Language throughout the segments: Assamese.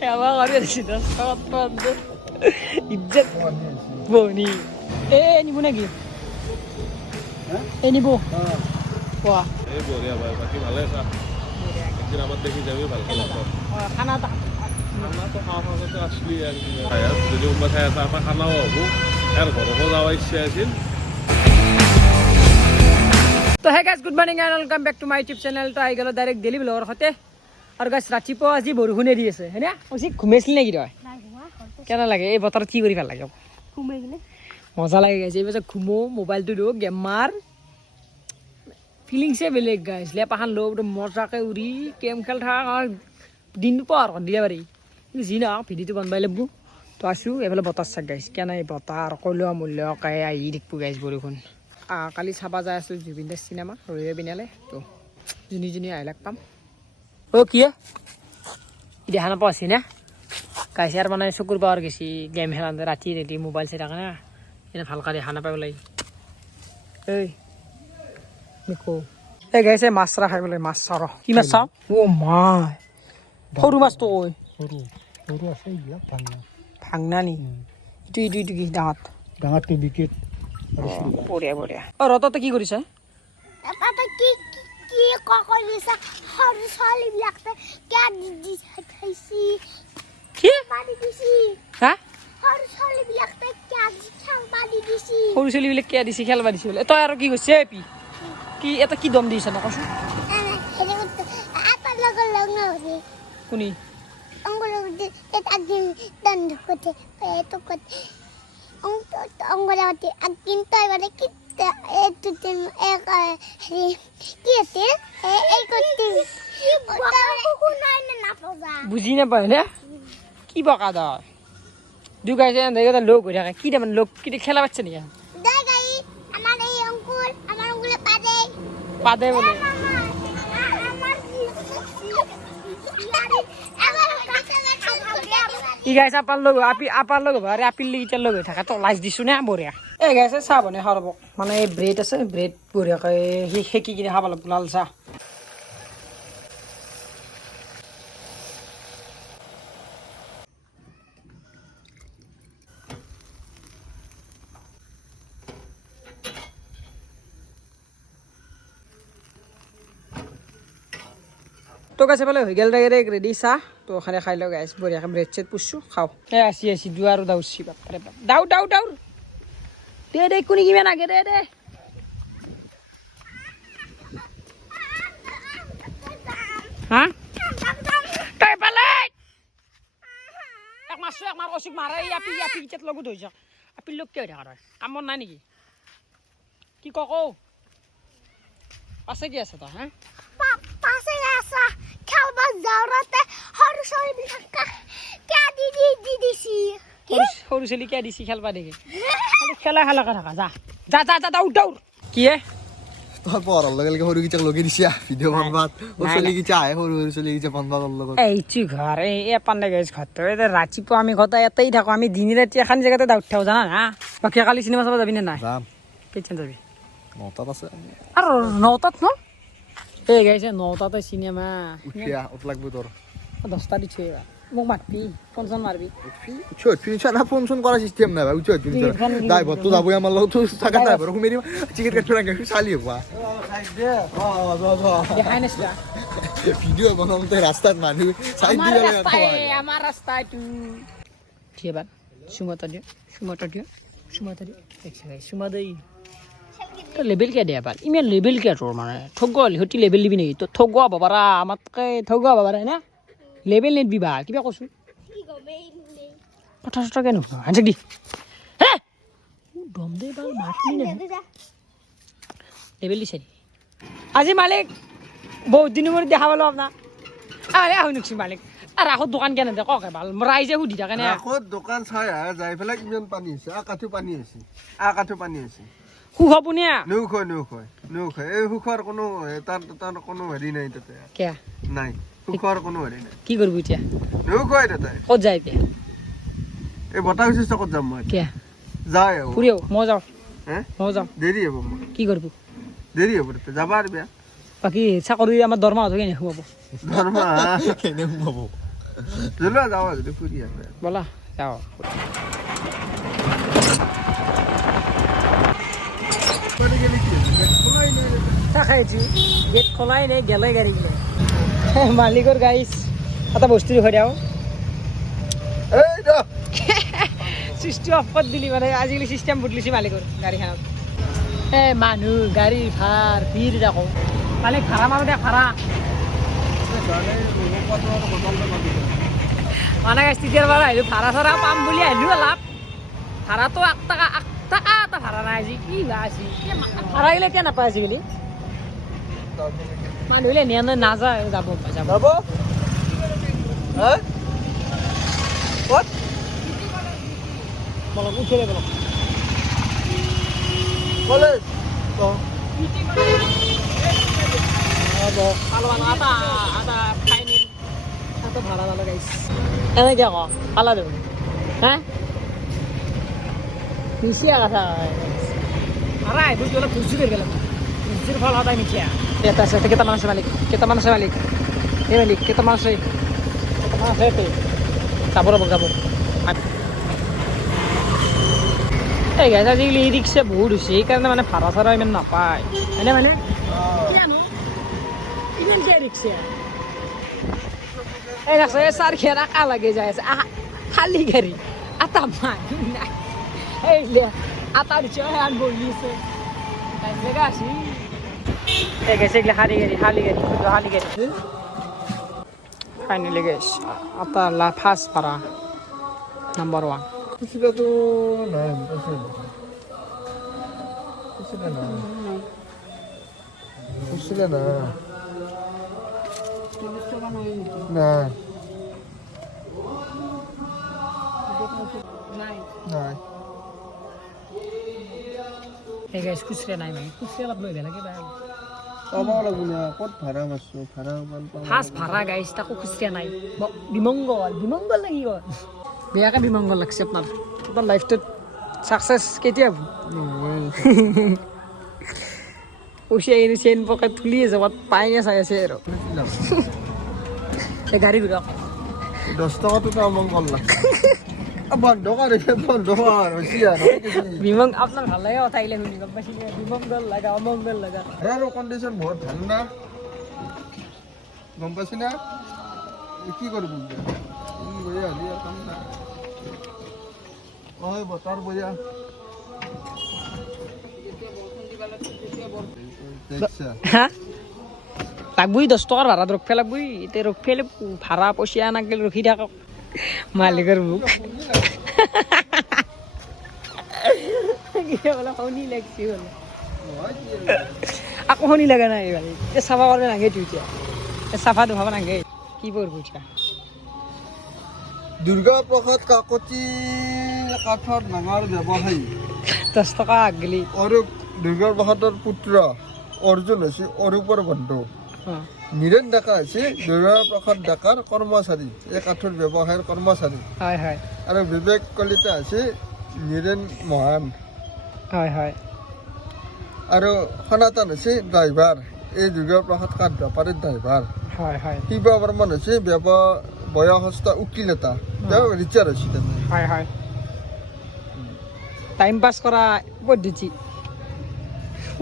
Emang ada di sini sopan tuh. Izzat Boni. Ini bu lagi. Ini bu. Wah. বঢ়িয়া ভাই বাকি ভালে আছা একদিন আমার দেখি যাবি ভালো খানা তো খানাটো খাওয়ার মাজতে আসলি আর কি যদি কোনোবা ঠাই আছে আমাৰ খানাও হ'ব আৰু ঘৰকো যাব ইচ্ছা আছিল তো hey guys good morning and welcome back to my YouTube channel তো আহি গ'লো ডাইৰেক্ট ডেইলি ব্লগৰ সৈতে আৰু গাইজ ৰাতিপুৱা আজি বৰষুণে দি আছে হয়নে অচি ঘুমাইছিল নেকি তই কেনে লাগে এই বতৰত কি কৰি ভাল লাগে ঘুমাই কিনে মজা লাগে গাইজ এইবাৰ ঘুমো মোবাইলটো দিওঁ গেম মাৰ ফিলিংসে বেলেগ গাইজ লেপাখান লো একদম মজাকে উৰি গেম খেল থাকা দিনটো পাৰ কৰি দিব পাৰি কিন্তু যি নহওক ভিডিঅ'টো বনাই ল'ব তো আছোঁ এইফালে বতাহ চাক গাইজ কেনে বতাহ আৰু কলোৱা মূল্যকে আহি থাকিব গাইজ বৰষুণ কালি চাবা যাই আছোঁ জুবিন দাৰ চিনেমা ৰৈ পিনালে তো যোনী যোনী আহিলাক পাম অ' কি দেখা নাপাওঁ আছে না গাইছে আৰু মানে চকুৰ পাৱাৰ গেছি গেম খেলাতে ৰাতি ৰাতি মোবাইল চাই থাকে না এনে ভালকৈ দেখা নাপায় ওলাই এই মিকো এই গাইছে মাছ চাৰা খাই বোলে মাছ চাৰ কি মাছ চাওঁ অ' মা সৰু মাছটো কৈ সৰু সৰু আছে এইবিলাক ভাঙনা ভাঙনা নি ইটো কি ডাঙত ডাঙৰটো বিকেট বঢ়িয়া বঢ়িয়া অ' ৰততে কি কৰিছে তাতে কি কি কৰিছা সৰু ছোৱালীবিলাকে কেক দি খাইছি কি পানী দিছি হা সৰু ছোৱালীবিলাকে কেক খাং পানী দিছি সৰু ছোৱালীবিলাক কিয় দিছে খেলবা দিছে বোলে তই আৰু কি কৈছে পি কি এটা কি দম দিছে নকচোন আপাৰ লগৰ লগ নহ'লে কোনি অংগলগতে একদিন দণ্ড কোঠে এইটো কোঠে অংগলগতে একদিন তই মানে কি এইটো হেৰি কি আছিল এই করতে বুজি নাপায় নে কি বকা দয় দু গাইছে দেখে লোক হৈ থাকে কি তাৰমানে লোক কি খেলা পাচ্ছে নেকি আমাৰ এই অঙ্কুৰ আমাৰ অঙ্কুলে পাদে পাদে বোলে ই গাইছে আপাৰ লগ হ'ব আৰু আপিৰ লিগিটাৰ লগ হৈ থাকে তো লাইচ দিছোঁ নে বঢ়িয়া এই গাইছে চাহ বনাই খাব ৰ'ব মানে এই ব্ৰেড আছে ব্ৰেড বঢ়িয়াকৈ সেকি কিনে খাব লাগিব লাল চাহ তো গাছে পালে হৈ গেল ডাইৰেক্ট ৰেডি চাহ তো ওখানে খাই লওঁ গাইছ বঢ়িয়াকৈ ব্ৰেড চেড পুষছোঁ খাওঁ এই আছি দু আৰু দাউৰছি বাপৰে বাপ দাউৰ দে কোনি কিমান আগে দে হা তই পালে এক মাৰ কচুক মাৰে এই আপি কেইটাত লগত হৈ যাওক আপিৰ লোক কিয় হৈ থকা তই কামত নাই নেকি কি কওঁ আছে কি আছে তই হা পাশে আসা খেলবা যাওয়াতে সৰু ছোৱালীবিলাকে কেক দি দিছি সৰু ছোৱালী কিয় দিছি খেলবা দেখি খেলা থাকা যা দাউৰ কি তই পঢ়াৰ লগে লগে সৰু গীতাক লগাই দিছা ভিডিঅ' বনবাত ছোৱালী গীতা আহে সৰু ছোৱালী গীতা বনবা তোৰ লগত এইটো ঘৰ এই পাণ্ডে গাইছ ঘৰটো ৰাতিপুৱা আমি ঘৰতে ইয়াতেই থাকোঁ আমি দিনে ৰাতি এখন জেগাতে দাউৰ থাকোঁ জানা না বাকী কালি চিনেমা চাব যাবি নে নাই যাম কেইটান যাবি 9টাত আছে আৰু 9টাত ন এই গাইছে 9টাতে চিনেমা উঠ লাগব তোৰ 10টা দিছে এইবাৰ মোক মাতবি ফোন মাৰবি ফিনিশন না ফোন করার সিস্টেম নাই ভাই ফিনিশন ড্রাইভার তো যাবো আমার লোক তো টাকা ড্রাইভার ও মেরি টিকিট কাটতে রাখে চালি হবা দেখাই নাছিলা ভিডিও বানাতে রাস্তাত মানুহ সাইড দিয়ে আমার রাস্তায় তু কি এবার সুমাতা দিও সুমা দেই তো লেবেল কে দিয়া পার ইমান লেবেল কে তোর মানে ঠগল হতি লেবেল দিবি নেকি তো ঠগুৱা বাবাৰা আমাতকে ঠগুৱা বাবাৰা না লেবেল নিদিবি বা কিবা কৈছো কথা কেন হাঁচি দি হে দম দে বাল মাতলি না লেবেল দিছে আজি মালিক বহুত দিনৰ মূৰত দেখা পালো আপোনাৰ আরে আহুনুকছি মালিক আর আখত দোকান কেন দে কক ভাল রাইজে সুধি থাকে না আখত দোকান চাই যাই ফেলে কিমান পানী আছে আকাঠু পানী আছে সুখ আপুনিয়া নৌখয় এই সুখৰ কোনো তাৰ কোনো হেৰি নাই তাতে কে নাই সুখৰ কোনো হেৰি নাই কি করবি এতিয়া নৌখয় তাতে ক'ত যায় এতিয়া এই বতাহ হৈছে ক'ত যাম মই কে যায় ফুৰিও মই যাওঁ হে মই যাওঁ দেৰি হ'ব মোৰ কি কৰবি দেৰি হ'ব তাতে যাবা আৰু বেয়া বাকী চাকৰি আমাৰ দৰমহা হৈ কেনে সোমাব দৰমহা কেনে সোমাব যোৱা যাওঁ যদি ফুৰি আছে ব'লা যাওঁ খাইছো গেট খোলাই নাই গেলে গাড়ী গেলে মালিকৰ গাইছ এটা বস্তু দেখুৱাই দিওঁ এই দা চিষ্টেম অফ কৰি দিলি মানে আজিকালি চিষ্টেম বদলিছে মালিকৰ গাড়ীখনত মানুহ গাড়ী ভাৰ ভিৰ দেখো মালিক ভাড়া মাৰো দে ভাড়া মানে তেতিয়াৰ পৰা আহিলোঁ ভাড়া চাড়া পাম বুলি আহিলোঁ অলপ ভাড়াটো 8 টকা এটা ভাড়া নাই আজি কি বা আজি ভাড়া গিলে কিয় নাপায় আজিকালি মানুহ গিলে নিয়া নাযায় যাব যাব যাব হা ক'ত বলক উঠিলে বলক কলেজ কালো আটা ফাইনিল এত ভাড়া ভালো গাইছ এনে কিয় ক পালা দেব হ্যাঁ মিশিয়া কথা ভাড়া বুঝি অলপ বুঝি বের গেলাম বুঝির ফল হতাই মিশিয়া এটা আছে কেতামান আছে মালিক এই মালিক কেতামান আছে যাব রব যাব এই গাইছ আজিকালি ই ৰিক্সা বহুত হৈছে সেইকাৰণে মানে ভাড়া চাড়া ইমান নাপায় হয়নে মানে ইমান কিয় ৰিক্সা এই ৰাস্তা চাৰ খেৰা কা লাগে যাই আছে খালি গাড়ী আটা মানুহ নাই এই আটা দিছে আর বলিছে টাইম লেগে আসি এই গেছে এগুলো খালি গাড়ি ফাইনালি গেছ আটা ফার্স্ট পারা নাম্বার 1 খুচরা তো নাই খুচরা না খুচরা না না নাই এই গেছ খুচরা নাই মানে খুচরা অলপ লৈ লাগে বা পাব লাগব না কত ভাড়া মারছো ভাড়া মান পাব ফার্স্ট ভাড়া গাইছ তাকো খুচরা নাই বিমঙ্গল লাগি গল বেয়াকে বিমঙ্গল লাগছে আপনার লাইফটোত সাকসেস কেতিয়া উচিয়াই চেন পকেট তুলিয়ে যাবাত পাইনে চাই আছে আৰু এই গাড়ী বিকা 10 টাকা তো আমন করলা বন্ধ করে বন্ধ আর হইছি আর বিমং আপনার ভাল লাগে কথা আইলে শুনি গম পাইছি বিমঙ্গল লাগা অমঙ্গল লাগা আর কন্ডিশন বহুত ঠান্ডা গম পাইছি না কি করব বইয়া দিয়া কাম না ওই বতার বইয়া হ্যাঁ লাগবই 10 টাকার ভাড়া রক্ষা লাগবই এতে রক্ষা ভাড়া পয়সা আনা গেলে রখি থাকক মালিকের মুখ বলে শুনি লাগছি বলে আকৌ শুনি লাগা নাই এবারে চাফা করবে নাগে তুই চাফা দুভাবা নাগে কি করবো দুর্গা প্রসাদ কাকতি কাঠৰ ডাঙৰ ব্যৱসায়ী 10 টাকা আগলি অৰূপ দুৰ্গা প্ৰসাদৰ পুত্ৰ অৰ্জুন হৈছে অৰূপৰ বন্ধু হ্যাঁ নীৰেণ ডেকা হৈছে দুৰ্গা প্ৰসাদ ডেকাৰ কৰ্মচাৰী এই কাঠৰ ব্যৱসায়ৰ কৰ্মচাৰী হয় হয় আৰু বিবেক কলিতা হৈছে নীৰেণ মহান হয় হয় আৰু সনাতন হৈছে ড্ৰাইভাৰ এই দুৰ্গা প্ৰসাদ কাঠ বেপাৰীৰ ড্ৰাইভাৰ হয় হয় শিৱা বৰ্মন হৈছে বয়সস্থ উকিল এটা তেওঁ ৰিটায়াৰ হৈছে তেনে হয় হয় টাইম পাস কৰা পদ্ধতি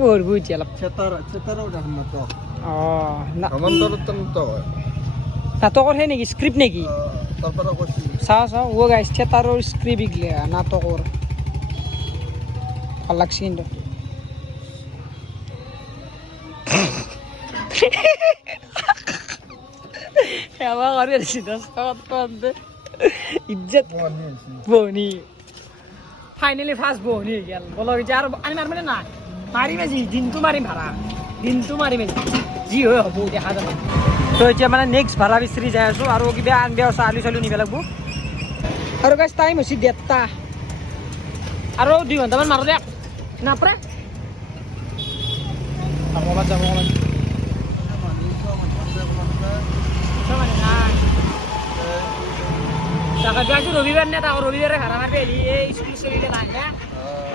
ওৰ বুঝছি অলপ চেতাৰো দেখোন নাটক না সমান্তৰালতন্ত্ৰ হয় নাটকৰ সেই নেকি স্ক্ৰিপ্ট নেকি তাৰ পৰা কৈছি চাওঁ ও গাইছ থিয়েটাৰৰ স্ক্ৰিপ্ট ইগলে নাটকৰ ভাল লাগছে কিন্তু এবার করে দশ টাকা ইজ্জত বনি ফাইনালি ফার্স্ট বনি গেল বলো যে আর আমি মারবে না মারি মেজি দিনটো মারিম ভাড়া দিনটো মারি মেজি যি হয় হব দেখা যাব তো এতিয়া মানে নেক্সট ভাড়া বিচাৰি যাই আছো আৰু কিবা আনবে আছে আলু চালু নিব লাগব আৰু গাইছ টাইম হৈছে 1:30 আৰু 2 ঘণ্টামান মাৰো দে নাপৰে আৰু ক'ৰবাত যাব ক'ৰবাত টাকা গাইছো রবিবার না তাও রবিবারে ভাড়া মারবে এই স্কুল চলিলে নাই না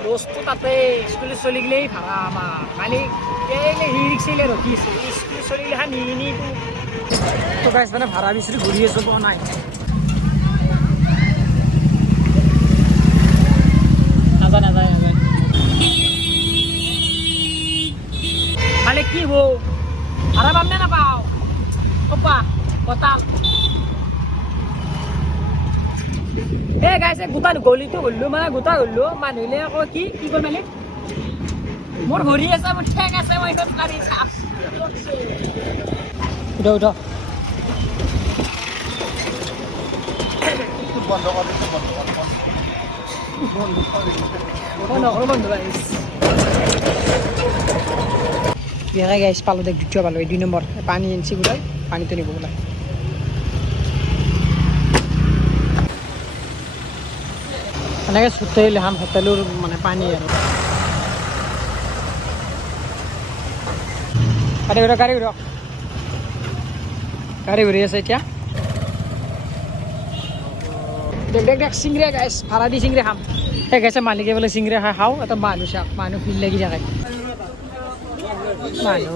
রোজটো তাতে স্কুলে চলি গেলেই ভাড়া আমার খালি এই রিক্সাইলে রখিছে স্কুল চলিলেহা নিনি তো গাইছ মানে ভাড়া বিচাৰি ঘূৰি আছোঁ পোৱা নাই নাযায় নাযায় নাযায় মানে কি হো ভাড়া পাম নে নাপাওঁ অপা কঁতাল এই গাইছে গোটা গলিটো গ'লো মানে গোটা গ'লো মানুহে আকৌ কি কৰি মানে মোৰ ভৰি আছে মোৰ ঠেং আছে মই এইখন গাড়ী চাপ উঠা উঠা বন্ধ কৰি নকৰোঁ বন্ধু গাইছ বিয়াকে গাইছ পালোঁ দেখ দ্বিতীয় পালোঁ এই 2 নম্বৰ পানী আনিছে বোলে পানীটো নিব বোলে এনেকৈ চুটাই লেহাম হোটেলৰ মানে পানী আৰু গাড়ী ঘূৰি আছে এতিয়া দেখ দেখ দেখ চিংৰা গাইছ ভাড়া দি চিংৰা খাম সেই গাইছে মালিকে বোলে চিংৰা খাই খাওঁ এটা মানুহ চাওক মানুহ ভিৰ লাগি থাকে মানুহ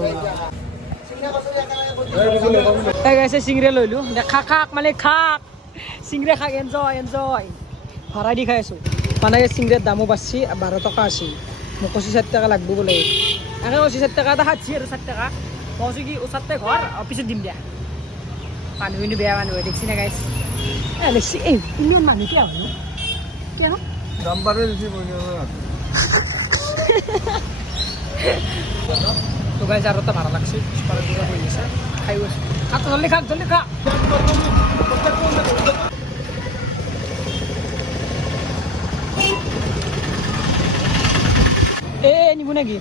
গাইছে চিংৰা লৈলোঁ খাক খাক মানে খাক চিংৰা খাক এনজয় এনজয় ভাড়া দি খাই আছোঁ মানে চিংৰাৰ দামো বাঢ়ছি 12 টকা আছিল মোক 25 টকা লাগব বোলে এনে 25 টকা এটা খাচ্ছি আৰু 4 টকা মই কি ওচৰতে ঘৰ পিছত দিম দিয়া মানুহ কিন্তু বেয়া মানুহ দেখছি না গাইছ দেখছি এই ইমান মানুহ কিয় হয় কিয় দাম বাঢ়ে দিছি তো গাইছ আৰু এটা ভাড়া লাগছে খাই আছোঁ খাক জলদি খাক জলদি খা নিব নাকি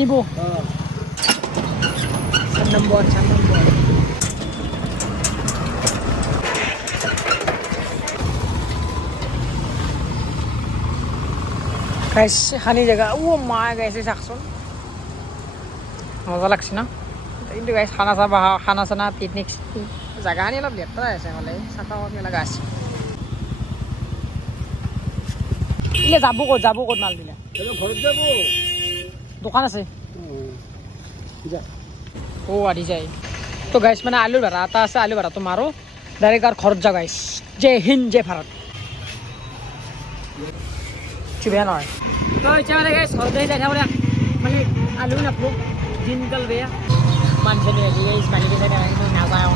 নিব 4 নম্বৰ গাইছ খানি জেগা মা গাইছে চাকচোন মজা লাগছে না কিন্তু গাইছ খানা চানা পিকনিক জেগা আনি অলপ লেতেৰা আছে হ'লে চাফা কৰিব লগা আছে ইলে যাব ক'ত মাল দিলে ঘৰত যাব দোকান আছে আদি যায় তো গাইছ মানে আলুৰ ভাড়া এটা আছে আলু ভাড়াটো মাৰো ডাইৰেক্ট আৰু ঘৰত যা গাইছ জয় হিন্দ জয় ভাৰত বেয়া নহয় তো এতিয়া মানে গাইছ ঘৰতে যাই থাকোঁ মানে আলু নাপালোঁ দিনকাল বেয়া মানুহে গাইছ মালিকে চাই নাযাওঁ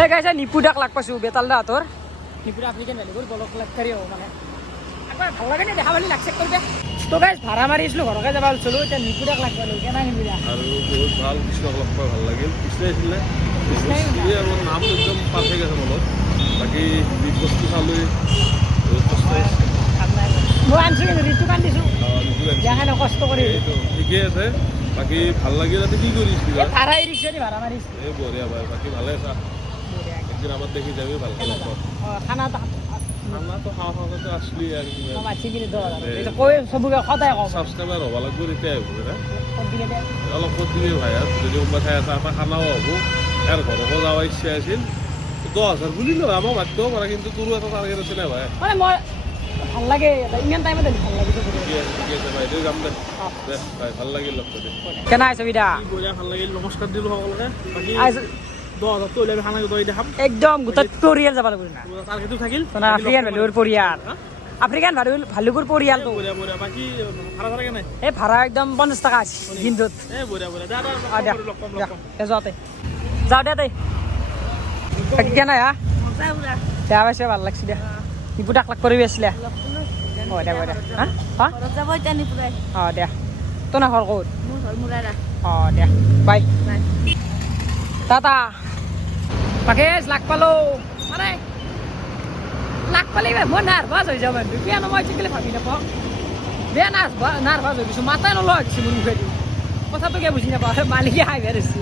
এই গাইছে নিপুদাক লাগ পাইছোঁ বেতাল দাহঁতৰ নিপুদা আফ্ৰিকান ভেলিবোৰ বলক লাগ কৰি মানে ভাল লাগে নে দেখা পালি লাগছে কৰি দে তো গাইছ ভাড়া মাৰিছিলোঁ ঘৰকে যাব ওলাইছিলোঁ এতিয়া নিপুদাক লাগ পালোঁ কেনে নিপুদা আৰু বহুত ভাল কৃষ্ণক লগ পাই ভাল লাগিল কৃষ্ণ আছিলে মোৰ নাম একদম পাৰফেক্ট আছে মনত বাকী বিগ বস্তু চালোঁ বহুত কষ্ট মই আনিছোঁ কিন্তু ঋতু কান্দিছোঁ দেখাই ন কষ্ট কৰি ঠিকেই আছে বাকী ভাল লাগিল কি কৰিছিলি ভাড়া এৰিছে ভাড়া মাৰিছোঁ এই বঢ়িয়া ভাই বাকী ভালে আছা একদিন আমাৰ দেখি যাবি ভাল খানা খানাটো খাওঁ খাওঁতে আছলি আৰু কৈ চবকে সদায় কওঁ ছাবস্ক্ৰাইবাৰ হ'ব লাগিব তেতিয়া আহিব দিলে অলপ ক'ত দিবি ভাই যদি কোনোবা ঠাই আছে আমাৰ খানাও হ'ব ইয়াৰ ঘৰকো যাব ইচ্ছা আছিল 10,000 বুলি নহয় আমাক মাতিব পাৰা কিন্তু তোৰো এটা টাৰ্গেট আছে নে ভাই মানে মই ভাল লাগে ইমান টাইমত ভাল লাগিছে ঠিকে আছে বাইদেউ যাম দে ভাই ভাল লাগিল লগ পাই কেনে আছে বিদা বঢ়িয়া ভাল লাগিল নমস্কাৰ দিলোঁ সকলোকে বাকী 10,000 তো ওলাবি খানা গৈ দেখাম একদম গোটেই পৰিয়াল যাব লাগিব না টাৰ্গেটো থাকিল আফ্ৰিকান ভালুকুৰ পৰিয়াল আফ্ৰিকান ভালুকুৰ পৰিয়ালটো বঢ়িয়া বঢ়িয়া বাকী ভাড়া ভাড়া কেনে এই ভাড়া একদম 50 টকা আছে দিনটোত বঢ়িয়া বঢ়িয়া লগ পাম যাওঁতে যাওঁ দে তই বাকী কেনে হা বেয়া পাইছে ভাল লাগছে দে নিপুদাক লাগ কৰিবি আছিলে দে দে তোৰ ঘৰ ক'ত দে বাই টাটা বাকী লাগ পালোঁ মানে লাগ পালে মই নাৰ্ভাছ হৈ যাওঁ মানুহ কিয়নো মই আজিকালি ভাবি নাপাওঁ বেয়া নাৰ্ভাছ হৈ গৈছোঁ মাতাই নলোৱা হৈ গৈছে মোৰ মুখেদি কথাটো কিয় বুজি নাপাওঁ মালিকে হাই বেয়া দিছে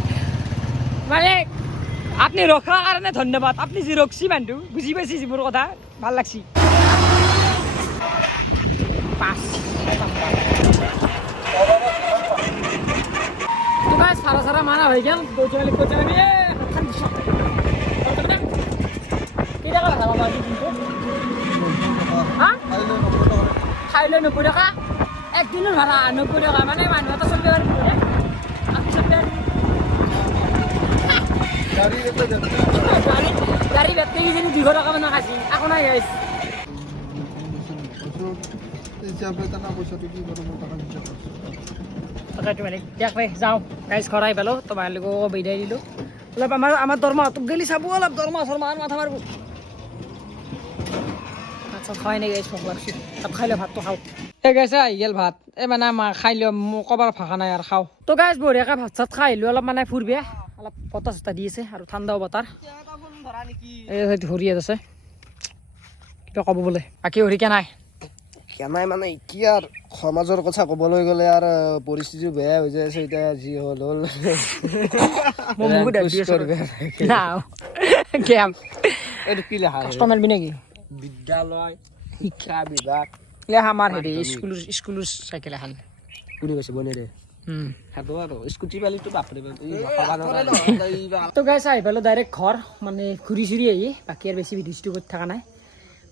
মানে আপুনি ৰখাৰ কাৰণে ধন্যবাদ আপুনি যি ৰখছি মানুহ বুজি পাইছে যিবোৰ কথা ভাল লাগছি সারা মানা হয়ে গেল খাইলে 90 টাকা একদিনের ভাড়া 90 টাকা মানে মানুষ চলতে পারবে গাড়ী বেটকে কিজানি 200 টকা মান খাইছি আকৌ নাই গাইছ তাকেতো মানে দিয়ক ভাই যাওঁ গাইছ ঘৰাই পেলো তোমালোকক বিদায় দিলোঁ অলপ আমাৰ দৰমহা তোক গেলি চাব অলপ দৰমহা চৰমহা মাথা মাৰিব ভাত চাত খাই নাই গাইছ ভোক লাগছি ভাত খাই লওঁ ভাতটো খাওঁ এই গাইছে আহি গেল ভাত এই মানে আমাৰ খাই লওঁ মোৰ ক'বাৰ ভাষা নাই আৰু খাওঁ তো গাইছ বঢ়িয়াকৈ ভাত চাত খাই আহিলোঁ অলপ মানে ফুৰবি অলপ বতাহ চতাহ দি আছে আৰু ঠাণ্ডাও বতাৰ এই ধৰি আছে কিবা ক'ব বোলে বাকী হৰিকে নাই কেনাই মানে কি আৰু সমাজৰ কথা ক'বলৈ গ'লে আৰু পৰিস্থিতি বেয়া হৈ যায় আছে এতিয়া যি হ'ল হ'ল মোৰ মুখত না কেম এইটো কি লেখা কাষ্টমাৰ বি নেকি বিদ্যালয় শিক্ষা বিভাগ লেখা আমাৰ হেৰি স্কুলৰ চাইকেল এখন কোনে কৈছে বনেৰে সেইটো আৰু স্কুটি পালিটো বাপৰে তো গাইছ আহি পালোঁ ডাইৰেক্ট ঘৰ মানে ঘূৰি চুৰি আহি বাকী আৰু বেছি ভিডিঅ'টো কৰি থকা নাই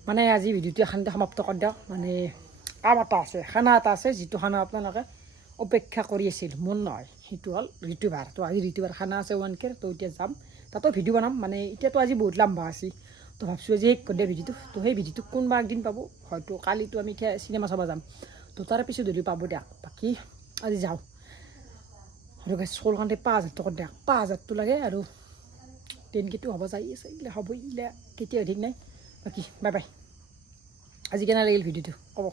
মানে আজি ভিডিঅ'টো এখানতে সমাপ্ত কৰি দিয়ক মানে কাম এটা আছে খানা এটা আছে যিটো খানা আপোনালোকে অপেক্ষা কৰি আছিল মোৰ নহয় সেইটো হ'ল ঋতুবাৰ তো আজি ঋতুবাৰ খানা আছে 1K তো এতিয়া যাম তাতো ভিডিঅ' বনাম মানে এতিয়াতো আজি বহুত লাম্বা আছে তো ভাবছোঁ আজি শেষ কৰি দিয়া ভিডিঅ'টো তো সেই ভিডিঅ'টো কোনোবা একদিন পাব হয়তো কালিতো আমি চিনেমা চাব যাম তো তাৰ পিছত হ'লেও পাব দিয়ক বাকী আজি যাওঁ আৰু গাইছ স্কুলখনতে 5,000 টকা দিয়ক 5,000টো লাগে আৰু 10Kটো হ'ব যাই আছে এইগিলা হ'ব এইগিলা কেতিয়া ঠিক নাই বাকী বাই বাই আজি কেনে লাগিল ভিডিঅ'টো ক'ব